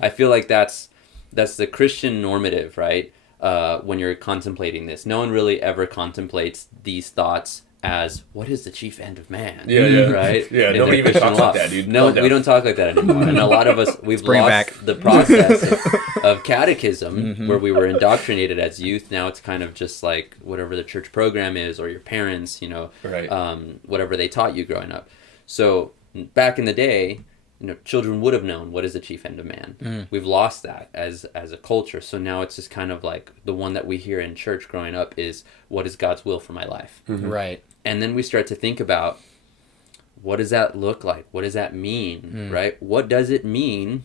I feel like that's the Christian normative, right? When you're contemplating this, no one really ever contemplates these thoughts as what is the chief end of man, right? Yeah, In nobody their even Christian talks law. like that, dude. No, Calm down. we don't talk like that anymore. And a lot of us, we've bring it lost back. the process of catechism, where we were indoctrinated as youth. Now it's kind of just like whatever the church program is, or your parents, Right. whatever they taught you growing up. So back in the day, children would have known what is the chief end of man. We've lost that as a culture. So now it's just kind of like the one that we hear in church growing up is, what is God's will for my life? Right. And then we start to think about, what does that look like? What does that mean? Right? What does it mean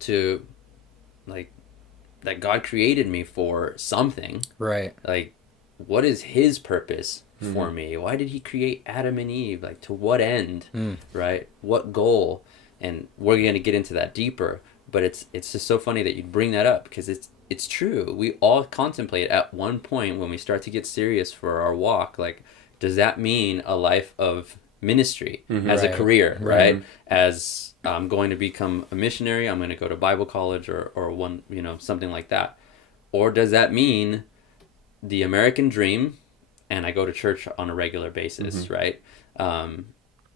to, like, that God created me for something? Right. Like, what is his purpose for me? Why did he create Adam and Eve? Like, to what end? Right? What goal? And we're going to get into that deeper, but it's just so funny that you bring that up, because it's true. We all contemplate at one point when we start to get serious for our walk, like, does that mean a life of ministry as a Right. career, Right. right? As I'm going to become a missionary, I'm going to go to Bible college or one, something like that. Or does that mean the American dream, and I go to church on a regular basis, right?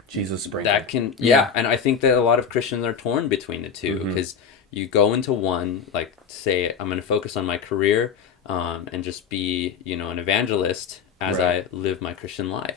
Jesus sprinkle. That can, yeah. And I think that a lot of Christians are torn between the two, because you go into one, like, say, I'm going to focus on my career and just be, an evangelist as I live my Christian life.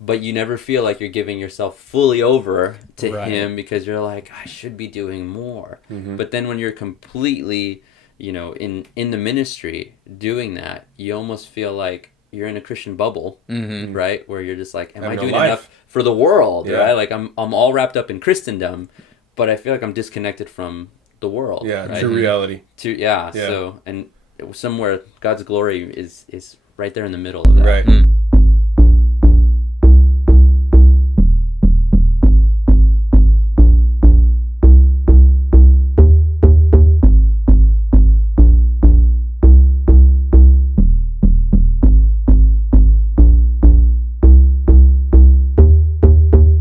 But you never feel like you're giving yourself fully over to him, because you're like, I should be doing more. But then when you're completely, in the ministry doing that, you almost feel like you're in a Christian bubble, right? Where you're just like, am I doing enough for the world, right? Like, I'm all wrapped up in Christendom, but I feel like I'm disconnected from the world. Yeah, right? true reality. So, and somewhere God's glory is right there in the middle of that. Right.